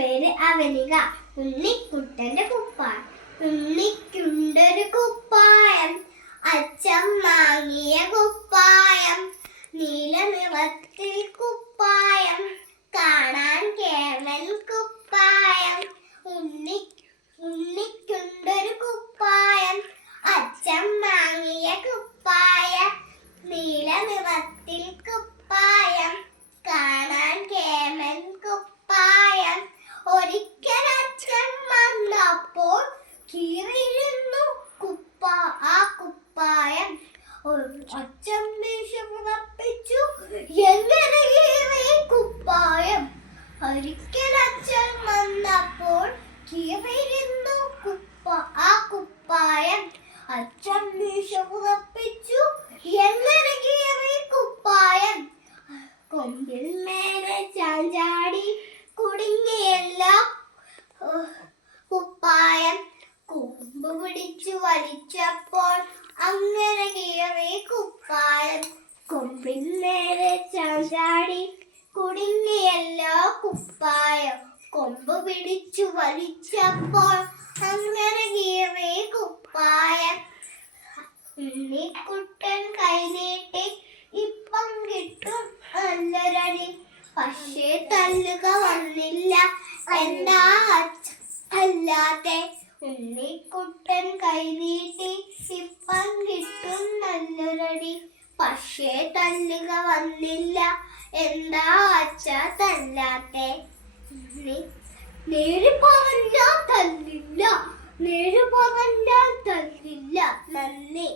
പേര് അവനിക. ഉണ്ണിക്കുട്ടന്റെ കുപ്പായം. ഉണ്ണിക്കുണ്ടൊരു കുപ്പായം, അച്ഛൻ വാങ്ങിയ കുപ്പായം. നീല നിറത്തിൽ കുപ്പായം, കാണാൻ കേവൽ കുപ്പായം. ഉണ്ണിക്കുണ്ടൊരു കുപ്പായം, അച്ഛൻ വാങ്ങിയ കുപ്പായം. നീല നിറത്തിൽ കുപ്പായം, കാണാൻ കേവൽ കുപ്പായം. ഒരിക്കൽ അച്ഛൻ വന്നപ്പോൾ കീറിയിരുന്നു ആ കുപ്പായം. അച്ഛൻ മീശ പുറപ്പിച്ചു, എങ്ങനെ കീറി കുപ്പായം. ഒരിക്കൽ അച്ഛൻ വന്നപ്പോൾ കീറിയിരുന്നു ആ കുപ്പായം. അച്ഛൻ മീശ പുറപ്പിച്ചു, എങ്ങനെ കീറി കുപ്പായം. കൊമ്പിൽ മേലെ ചാഞ്ചാടി കുടുങ്ങിയല്ല കുപ്പായം. കൊമ്പ് പിടിച്ചു വലിച്ചപ്പോൾ അങ്ങനെ കീറി കുപ്പായം. കൊമ്പിൽ മേലെ ചാഞ്ചാടി കുടുങ്ങിയല്ലോ കുപ്പായം. കൊമ്പ് പിടിച്ചു വലിച്ചപ്പോൾ അങ്ങനെ കീറി കുപ്പായം. ഉണ്ണിക്കുട്ടൻ കൈനീട്ടി ഇപ്പം കിട്ടും നല്ലൊരടി. പക്ഷേ തല്ലുക വന്നില്ല എന്താ അല്ലാതെ. ഉണ്ണിക്കുട്ടൻ കൈനീട്ടി ഇപ്പം കിട്ടും നല്ലൊരടി. പക്ഷേ തല്ലുക വന്നില്ല എന്താ അച്ഛ തല്ലാത്തെ. നേര് പറഞ്ഞാൽ തല്ലില്ല, നേര് പറഞ്ഞാൽ തല്ലില്ല. നന്ദി.